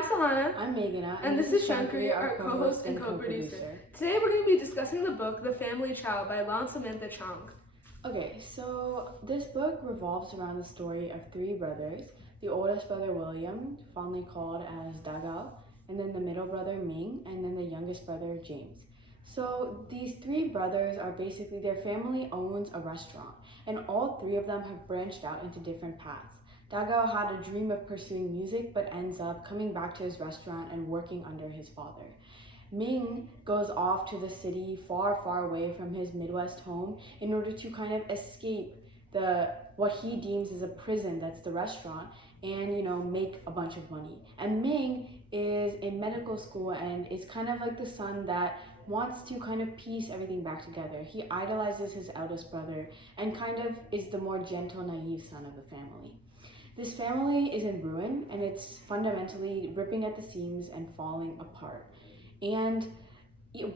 I'm Sahana. I'm Meghana. And this is Shankari, our co-host and co-producer. Today we're going to be discussing the book The Family Chao by Lan Samantha Chang. Okay, so this book revolves around the story of three brothers. The oldest brother, William, fondly called as Dagao, and then the middle brother, Ming, and then the youngest brother, James. So these three brothers are basically, their family owns a restaurant, and all three of them have branched out into different paths. Dagao had a dream of pursuing music, but ends up coming back to his restaurant and working under his father. Ming goes off to the city far, far away from his Midwest home in order to kind of escape what he deems as a prison that's the restaurant and, make a bunch of money. And Ming is in medical school and is kind of like the son that wants to kind of piece everything back together. He idolizes his eldest brother and kind of is the more gentle, naive son of the family. This family is in ruin and it's fundamentally ripping at the seams and falling apart. And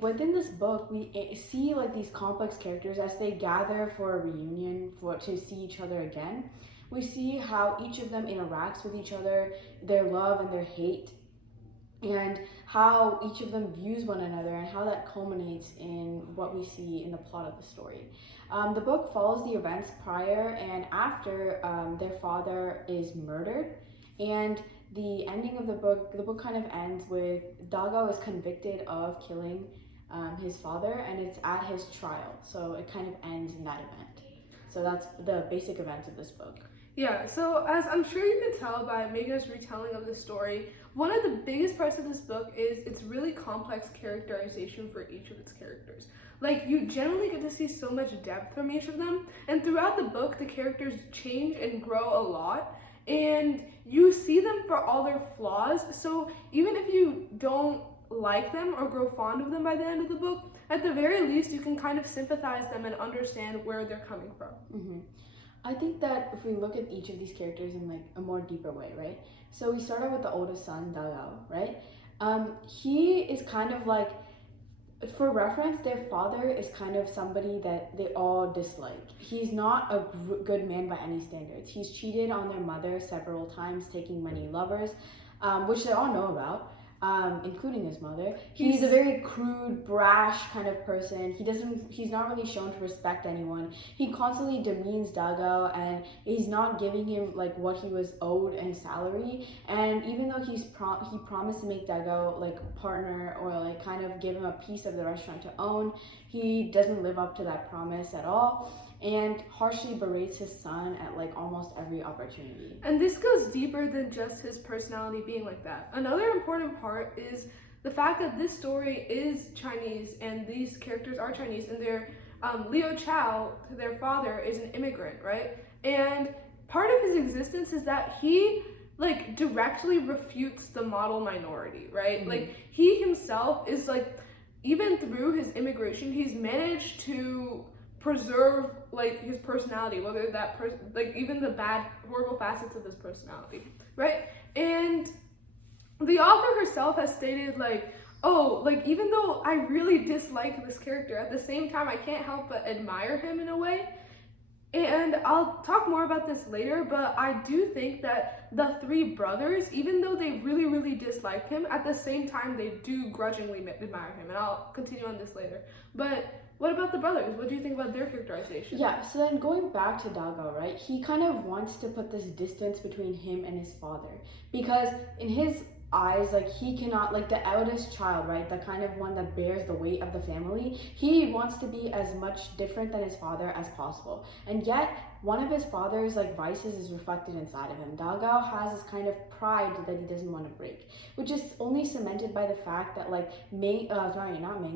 within this book, we see like these complex characters as they gather for a reunion to see each other again. We see how each of them interacts with each other, their love and their hate, and how each of them views one another and how that culminates in what we see in the plot of the story. The book follows the events prior and after their father is murdered, and the ending of the book kind of ends with Dagao is convicted of killing his father, and it's at his trial. So it kind of ends in that event. So that's the basic events of this book. Yeah, so as I'm sure you can tell by Meghana's retelling of the story, one of the biggest parts of this book is its really complex characterization for each of its characters. Like, you generally get to see so much depth from each of them, and throughout the book, the characters change and grow a lot, and you see them for all their flaws. So even if you don't like them or grow fond of them by the end of the book, at the very least, you can kind of sympathize them and understand where they're coming from. Mm-hmm. I think that if we look at each of these characters in like a more deeper way, right? So we start out with the oldest son, Dagao, right? He is kind of like, for reference, their father is kind of somebody that they all dislike. He's not a good man by any standards. He's cheated on their mother several times, taking many lovers, which they all know about. Including his mother. He's a very crude, brash kind of person. He's not really shown to respect anyone. He constantly demeans Dagao and he's not giving him like what he was owed in salary. And even though he promised to make Dagao like a partner or like kind of give him a piece of the restaurant to own, he doesn't live up to that promise at all, and harshly berates his son at like almost every opportunity. And this goes deeper than just his personality being like that. Another important part is the fact that this story is Chinese and these characters are Chinese, and Liu Chao, their father, is an immigrant, right? And part of his existence is that he like directly refutes the model minority, right? Mm-hmm. Like he himself is like, even through his immigration, he's managed to preserve like his personality, whether that like even the bad, horrible facets of his personality, right? And the author herself has stated like, oh, like even though I really dislike this character, at the same time I can't help but admire him in a way. And I'll talk more about this later, but I do think that the three brothers, even though they really, really dislike him, at the same time they do grudgingly admire him, and I'll continue on this later. But what about the brothers? What do you think about their characterization? Yeah, so then going back to Dagao, right? He kind of wants to put this distance between him and his father, because in his eyes, like he cannot, like the eldest child, right, the kind of one that bears the weight of the family, he wants to be as much different than his father as possible, and yet one of his father's like vices is reflected inside of him. Dagao has this kind of pride that he doesn't want to break, which is only cemented by the fact that like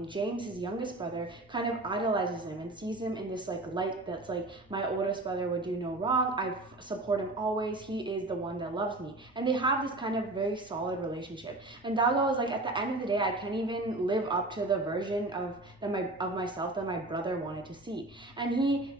James, his youngest brother, kind of idolizes him and sees him in this like light that's like, my oldest brother would do no wrong, I support him always, he is the one that loves me, and they have this kind of very solid relationship. And Dagao is like, at the end of the day, I can't even live up to the version of myself that my brother wanted to see. And he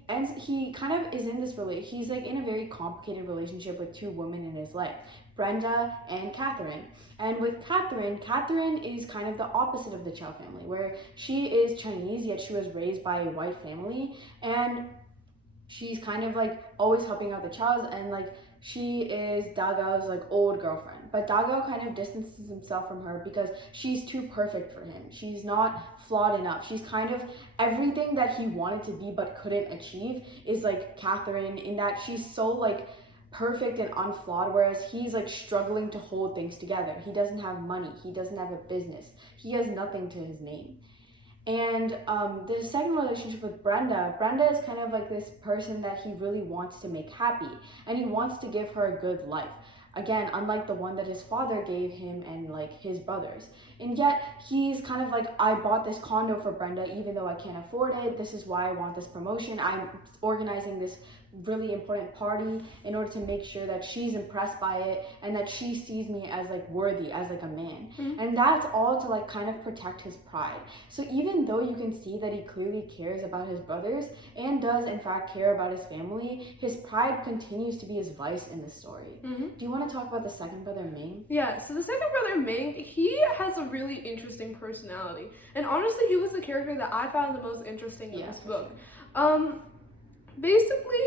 kind of is in this he's like in a very complicated relationship with two women in his life, Brenda and Catherine. And with Catherine is kind of the opposite of the Chao family, where she is Chinese, yet she was raised by a white family, and she's kind of like always helping out the Chaos, and like she is Dagao's like old girlfriend. But Dagao kind of distances himself from her because she's too perfect for him. She's not flawed enough. She's kind of everything that he wanted to be but couldn't achieve is like Catherine, in that she's so like perfect and unflawed, whereas he's like struggling to hold things together. He doesn't have money. He doesn't have a business. He has nothing to his name. And the second relationship with Brenda is kind of like this person that he really wants to make happy, and he wants to give her a good life. Again, unlike the one that his father gave him and like his brothers. And yet he's kind of like, I bought this condo for Brenda even though I can't afford it. This is why I want this promotion. I'm organizing this really important party in order to make sure that she's impressed by it and that she sees me as like worthy, as like a man. And that's all to like kind of protect his pride. So even though you can see that he clearly cares about his brothers and does in fact care about his family, his pride continues to be his vice in the story. Do you want to talk about the second brother, Ming? Yeah, so the second brother, Ming, he has a really interesting personality. And honestly, he was the character that I found the most interesting in this book. Basically,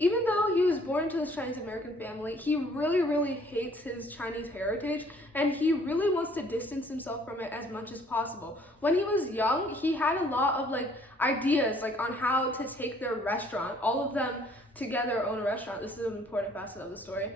even though he was born into this Chinese American family, he really hates his Chinese heritage, and he really wants to distance himself from it as much as possible. When he was young, he had a lot of like ideas like on how to take their restaurant, all of them together own a restaurant. This is an important facet of the story.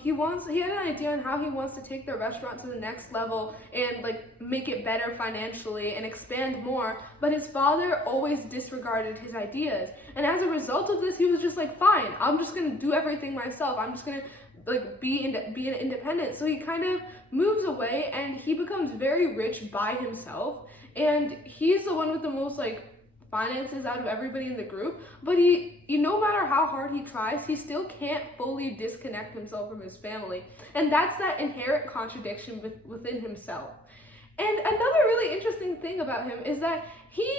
He had an idea on how he wants to take their restaurant to the next level and like make it better financially and expand more, but his father always disregarded his ideas, and as a result of this, he was just like, fine, I'm just gonna do everything myself, I'm just gonna like be an independent. So he kind of moves away and he becomes very rich by himself, and he's the one with the most like finances out of everybody in the group, but he no matter how hard he tries, he still can't fully disconnect himself from his family, and that's that inherent contradiction within himself. And another really interesting thing about him is that he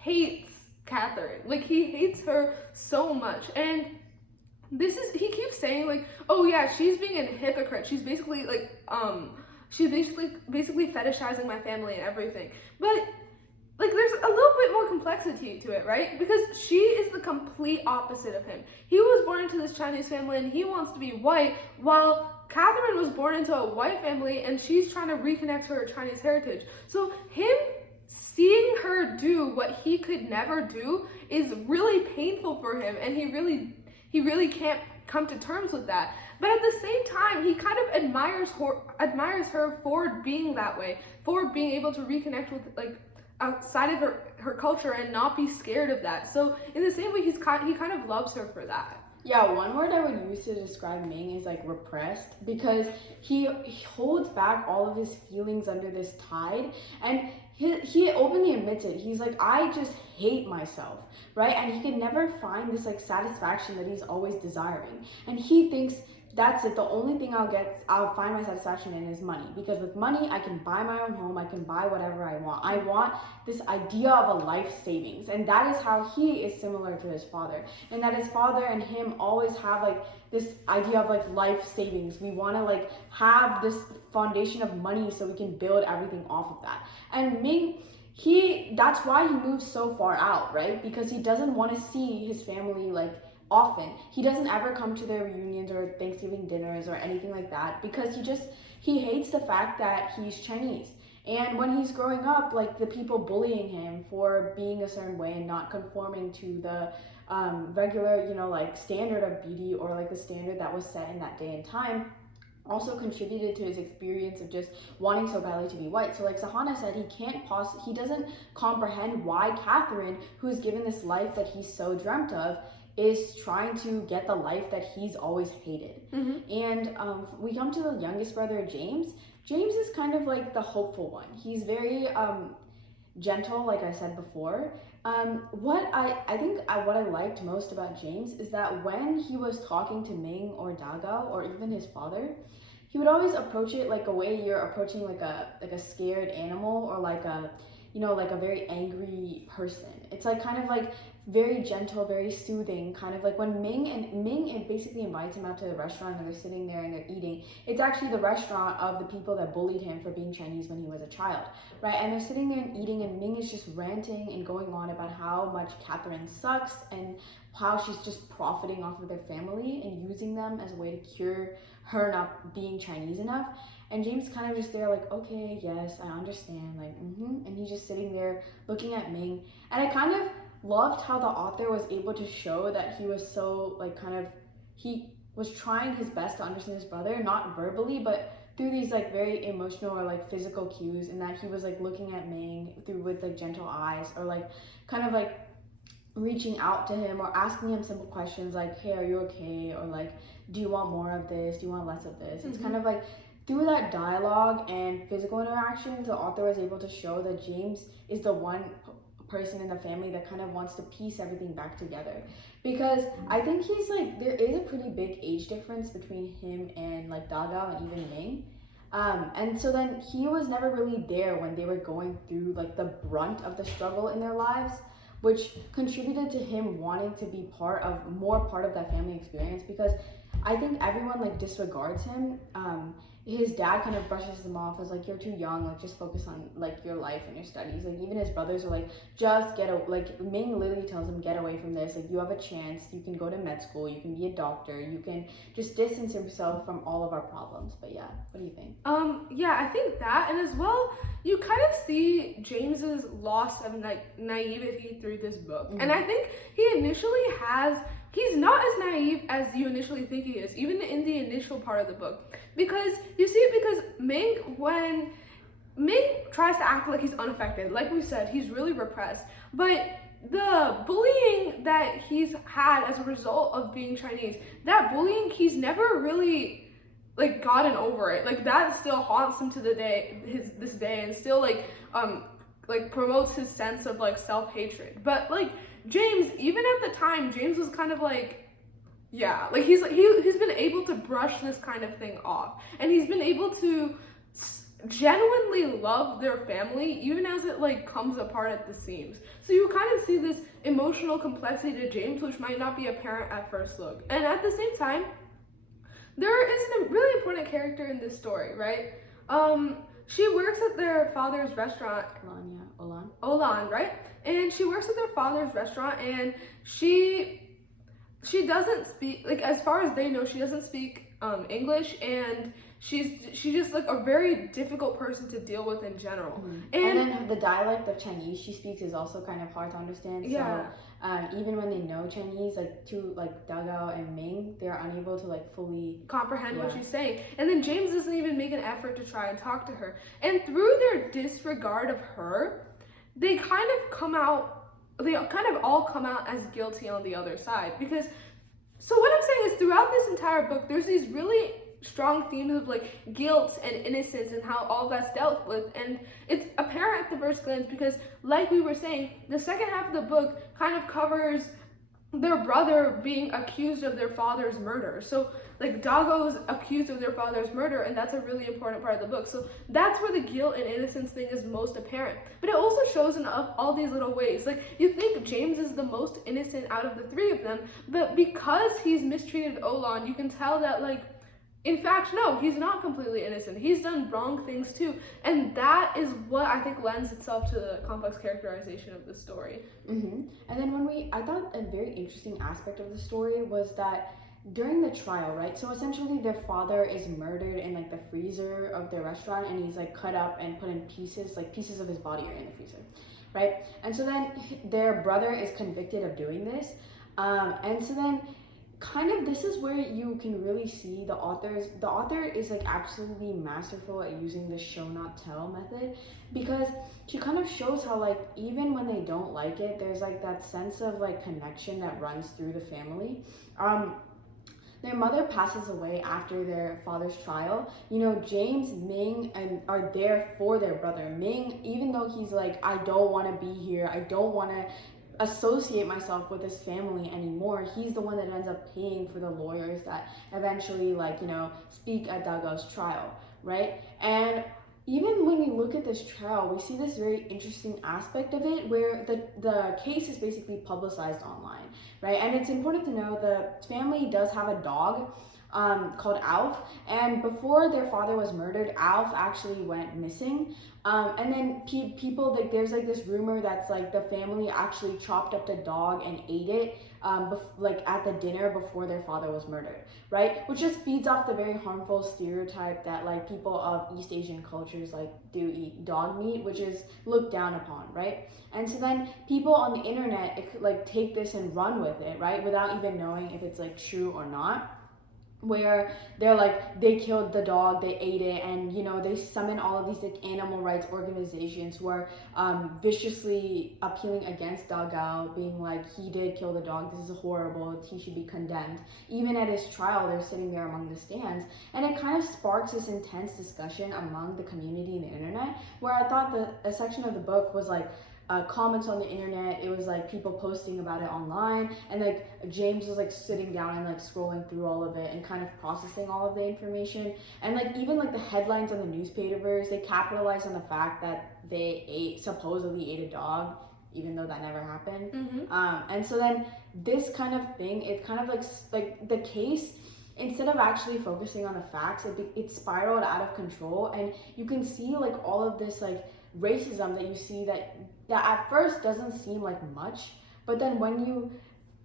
hates Catherine. Like, he hates her so much, and he keeps saying like, oh yeah, she's being a hypocrite, she's basically like she's basically fetishizing my family and everything, but like, there's a little bit more complexity to it, right? Because she is the complete opposite of him. He was born into this Chinese family and he wants to be white, while Catherine was born into a white family and she's trying to reconnect her Chinese heritage. So him seeing her do what he could never do is really painful for him, and he really can't come to terms with that. But at the same time, he kind of admires her for being that way, for being able to reconnect with like outside of her culture and not be scared of that. So in the same way, he kind of loves her for that. Yeah, one word I would use to describe Ming is like repressed, because he holds back all of his feelings under this tide, and he openly admits it. He's like, I just hate myself, right? And he can never find this like satisfaction that he's always desiring, and he thinks that's it. The only thing I'll find my satisfaction in is money, because with money I can buy my own home, I can buy whatever I want. I want this idea of a life savings, and that is how he is similar to his father, and that his father and him always have like this idea of like life savings. We want to like have this foundation of money so we can build everything off of that. And Ming, that's why he moves so far out, right? Because he doesn't want to see his family like often. He doesn't ever come to their reunions or Thanksgiving dinners or anything like that, because he hates the fact that he's Chinese. And when he's growing up, like the people bullying him for being a certain way and not conforming to the regular, like standard of beauty, or like the standard that was set in that day and time, also contributed to his experience of just wanting so badly to be white. So like Sahana said, he doesn't comprehend why Catherine, who's given this life that he's so dreamt of, is trying to get the life that he's always hated. And we come to the youngest brother, James. James is kind of like the hopeful one. He's very gentle, like I said before. What I liked most about James is that when he was talking to Ming or Dagao or even his father, he would always approach it like a way you're approaching like a scared animal, or like a very angry person. It's like kind of like very gentle, very soothing, kind of like when Ming basically invites him out to the restaurant and they're sitting there and they're eating. It's actually the restaurant of the people that bullied him for being Chinese when he was a child, right? And they're sitting there and eating, and Ming is just ranting and going on about how much Catherine sucks and how she's just profiting off of their family and using them as a way to cure her not being Chinese enough. And James kind of just there like, okay, yes, I understand, like, and he's just sitting there looking at Ming. And I kind of loved how the author was able to show that he was so, like, kind of, he was trying his best to understand his brother, not verbally, but through these, like, very emotional or, like, physical cues, and that he was, like, looking at Ming through with, like, gentle eyes, or, like, kind of, like, reaching out to him or asking him simple questions like, hey, are you okay? Or, like, do you want more of this? Do you want less of this? It's kind of like, through that dialogue and physical interactions, the author was able to show that James is the one person in the family that kind of wants to piece everything back together. Because I think he's like, there is a pretty big age difference between him and like Dagao and even Ming. And so then he was never really there when they were going through like the brunt of the struggle in their lives, which contributed to him wanting to be more part of that family experience, because I think everyone like disregards him. His dad kind of brushes him off as like, you're too young, like just focus on like your life and your studies. Like even his brothers are like, just like Ming literally tells him, get away from this, like you have a chance, you can go to med school, you can be a doctor, you can just distance yourself from all of our problems. But yeah, what do you think? Yeah, I think that, and as well, you kind of see James's loss of naivety through this book. And I think he's not as naive as you initially think he is, even in the initial part of the book. Because when Ming tries to act like he's unaffected, like we said, he's really repressed. But the bullying that he's had as a result of being Chinese, that bullying, he's never really like gotten over it. Like that still haunts him to this day, and still like promotes his sense of like self-hatred. But like James, even at the time, James was kind of like, yeah, like he's been able to brush this kind of thing off, and he's been able to genuinely love their family even as it like comes apart at the seams. So you kind of see this emotional complexity to James, which might not be apparent at first look. And at the same time, there is a really important character in this story, right? She works at their father's restaurant. Olan, right? And she works at their father's restaurant, and she doesn't speak, like as far as they know, she doesn't speak English, and she's just like a very difficult person to deal with in general. And then the dialect of Chinese she speaks is also kind of hard to understand. Yeah. So even when they know Chinese, like Dagao and Ming, they're unable to like fully comprehend what she's saying. And then James doesn't even make an effort to try and talk to her. And through their disregard of her, they kind of all come out as guilty on the other side. Because, so what I'm saying is, throughout this entire book, there's these really strong themes of like guilt and innocence and how all that's dealt with, and it's apparent at the first glance because, like we were saying, the second half of the book kind of covers their brother being accused of their father's murder. So like Dagao is accused of their father's murder, and that's a really important part of the book. So that's where the guilt and innocence thing is most apparent. But it also shows in all these little ways. Like you think James is the most innocent out of the three of them, but because he's mistreated Olan, you can tell that like, in fact, no, he's not completely innocent. He's done wrong things too. And that is what I think lends itself to the complex characterization of the story. And then I thought a very interesting aspect of the story was that during the trial, right? So essentially their father is murdered in like the freezer of their restaurant, and he's like cut up and put in pieces, like pieces of his body are in the freezer, right? And so then their brother is convicted of doing this. And so then kind of this is where you can really see the author is like absolutely masterful at using the show not tell method, because she kind of shows how like even when they don't like it, there's like that sense of like connection that runs through the family. Their mother passes away after their father's trial. You know, James, Ming, and are there for their brother. Ming, even though he's like, I don't want to be here, I don't want to associate myself with this family anymore, he's the one that ends up paying for the lawyers that eventually like, you know, speak at Dagao's trial, right? And even when we look at this trial, we see this very interesting aspect of it where the case is basically publicized online, right? And it's important to know the family does have a dog called Alf, and before their father was murdered, Alf actually went missing. And then people, like, there's like this rumor that's like the family actually chopped up the dog and ate it like at the dinner before their father was murdered, right? Which just feeds off the very harmful stereotype that like people of East Asian cultures like do eat dog meat, which is looked down upon, right? And so then people on the internet like take this and run with it, right, without even knowing if it's like true or not, where they're like, they killed the dog, they ate it, and you know, they summon all of these like animal rights organizations who are viciously appealing against Dagao, being like, he did kill the dog, this is horrible, he should be condemned. Even at his trial, they're sitting there among the stands, and it kind of sparks this intense discussion among the community and the internet, where I thought a section of the book was like comments on the internet. It was like people posting about it online, and like James was like sitting down and like scrolling through all of it and kind of processing all of the information. And like even like the headlines on the newspapers, they capitalized on the fact that they supposedly ate a dog, even though that never happened. And so then this kind of thing, it kind of like the case, instead of actually focusing on the facts, it spiraled out of control. And you can see like all of this like racism that you see that at first doesn't seem like much, but then when you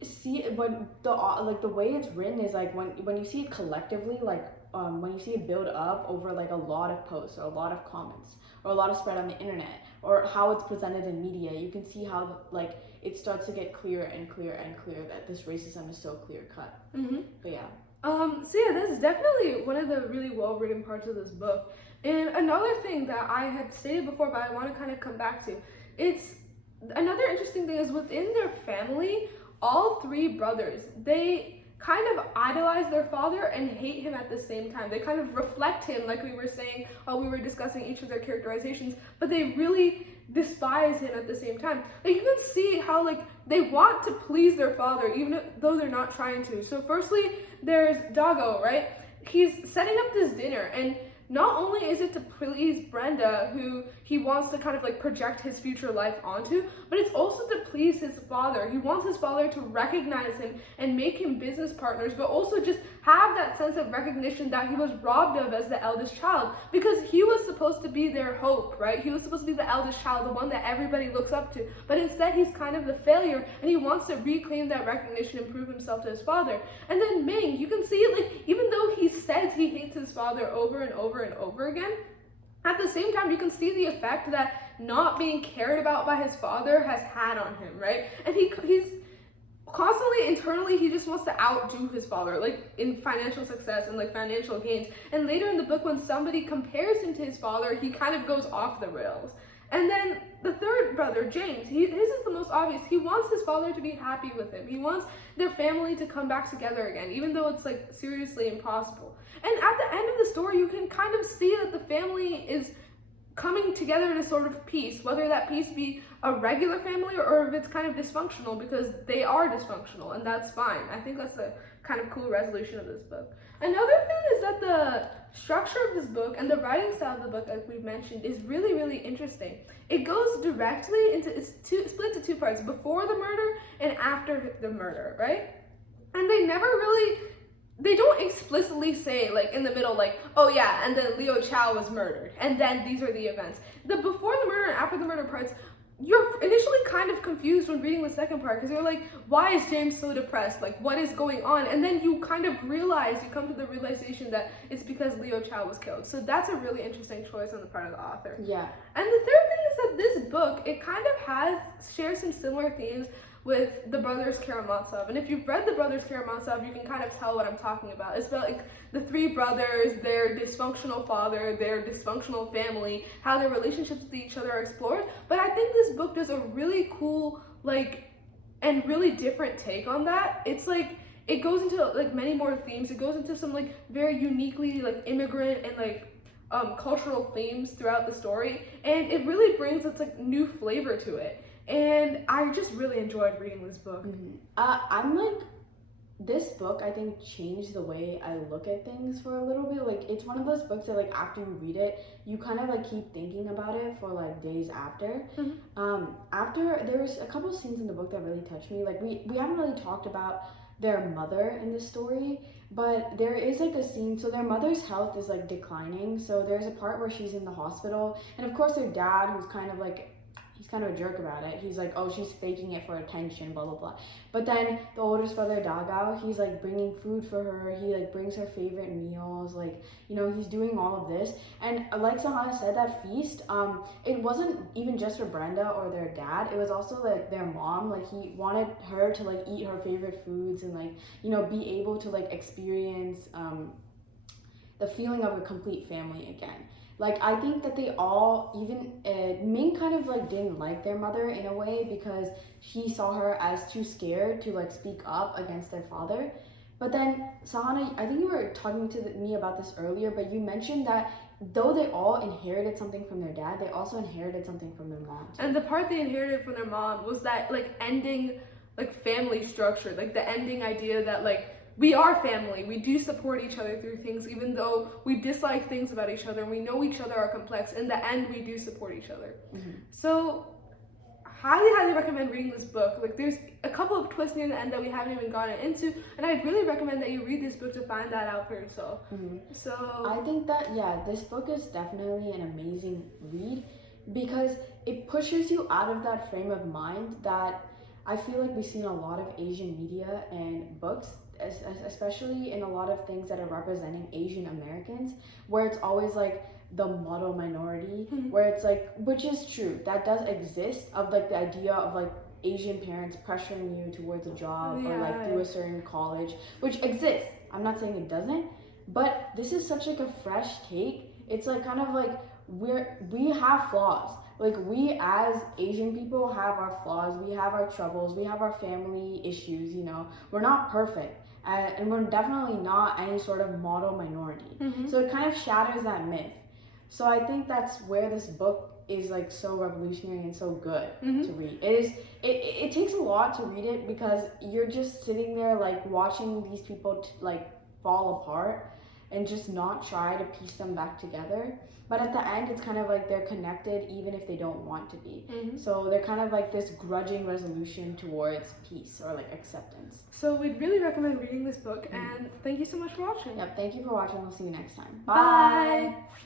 see it, when the way it's written is like when you see it collectively, like when you see it build up over like a lot of posts or a lot of comments or a lot of spread on the internet or how it's presented in media, you can see how like it starts to get clearer and clearer and clearer that this racism is so clear cut. But yeah. So yeah, this is definitely one of the really well-written parts of this book. And another thing that I had stated before, but I want to kind of come back to, it's another interesting thing is within their family, all three brothers, they kind of idolize their father and hate him at the same time. They kind of reflect him, like we were saying while we were discussing each of their characterizations, but they really despise him at the same time. Like you can see how like they want to please their father even though they're not trying to. So firstly, there's Dago, right? He's setting up this dinner, and not only is it to please Brenda, who he wants to kind of like project his future life onto, but it's also to please his father. He wants his father to recognize him and make him business partners, but also just have that sense of recognition that he was robbed of as the eldest child, because he was supposed to be their hope, right? He was supposed to be the eldest child, the one that everybody looks up to, but instead he's kind of the failure, and he wants to reclaim that recognition and prove himself to his father. And then Ming, you can see like even though he says he hates his father over and over and over again, at the same time you can see the effect that not being cared about by his father has had on him, right? And he's constantly internally, he just wants to outdo his father, like in financial success and like financial gains. And later in the book, when somebody compares him to his father, he kind of goes off the rails. And then the third brother, James, his is the most obvious. He wants his father to be happy with him. He wants their family to come back together again, even though it's like seriously impossible. And at the end of the story, you can kind of see that the family is coming together in a sort of peace, whether that peace be a regular family or if it's kind of dysfunctional, because they are dysfunctional, and that's fine. I think that's a kind of cool resolution of this book. Another thing is that the structure of this book and the writing style of the book, as we've mentioned, is really, really interesting. It goes directly into, it's split into two parts, before the murder and after the murder, right? And they don't explicitly say like in the middle like, oh yeah, and then Liu Chao was murdered and then these are the events. The before the murder and after the murder parts, you're initially kind of confused when reading the second part, because you're like, why is James so depressed? Like, what is going on? And then you kind of you come to the realization that it's because Liu Chao was killed. So that's a really interesting choice on the part of the author. Yeah. And the third thing is that this book, it kind of shares some similar themes with the Brothers Karamazov. And if you've read the Brothers Karamazov, you can kind of tell what I'm talking about. It's about like the three brothers, their dysfunctional father, their dysfunctional family, how their relationships with each other are explored. But I think this book does a really cool, like, and really different take on that. It's like, it goes into like many more themes. It goes into some like very uniquely like immigrant and like cultural themes throughout the story. And it really brings its like new flavor to it. And I just really enjoyed reading this book. I'm like this book I think changed the way I look at things for a little bit. Like it's one of those books that like after you read it, you kind of like keep thinking about it for like days after. After there's a couple scenes in the book that really touched me. Like we haven't really talked about their mother in this story, but there is like a scene. So their mother's health is like declining. So there's a part where she's in the hospital, and of course their dad, who's kind of like he's kind of a jerk about it. He's like, oh, she's faking it for attention, blah, blah, blah. But then the oldest brother, Dagao, he's like bringing food for her. He like brings her favorite meals. Like, you know, he's doing all of this. And like Sahana said, that feast, it wasn't even just for Brenda or their dad. It was also like their mom. Like he wanted her to like eat her favorite foods and like, you know, be able to like experience the feeling of a complete family again. Like I think that they all, even Ming kind of like didn't like their mother in a way because he saw her as too scared to like speak up against their father. But then Sahana, I think you were talking to me about this earlier, but you mentioned that though they all inherited something from their dad, they also inherited something from their mom. And the part they inherited from their mom was that like ending like family structure, like the ending idea that like we are family. We do support each other through things, even though we dislike things about each other and we know each other are complex. In the end, we do support each other. So, highly recommend reading this book. Like, there's a couple of twists near the end that we haven't even gotten into, and I'd really recommend that you read this book to find that out for yourself. So, I think that, yeah, this book is definitely an amazing read because it pushes you out of that frame of mind that I feel like we see in a lot of Asian media and books, especially in a lot of things that are representing Asian Americans, where it's always like the model minority, where it's like, which is true, that does exist, of like the idea of like Asian parents pressuring you towards a job or like through a certain college, which exists. I'm not saying it doesn't, but this is such like a fresh take. It's like kind of like we have flaws. Like we as Asian people have our flaws, we have our troubles, we have our family issues, you know. We're not perfect. And we're definitely not any sort of model minority. So it kind of shatters that myth. So I think that's where this book is like so revolutionary and so good to read. It takes a lot to read it because you're just sitting there like watching these people like fall apart and just not try to piece them back together. But at the end, it's kind of like they're connected even if they don't want to be. So they're kind of like this grudging resolution towards peace or like acceptance. So we'd really recommend reading this book, and thank you so much for watching. Yep, thank you for watching. We'll see you next time. Bye.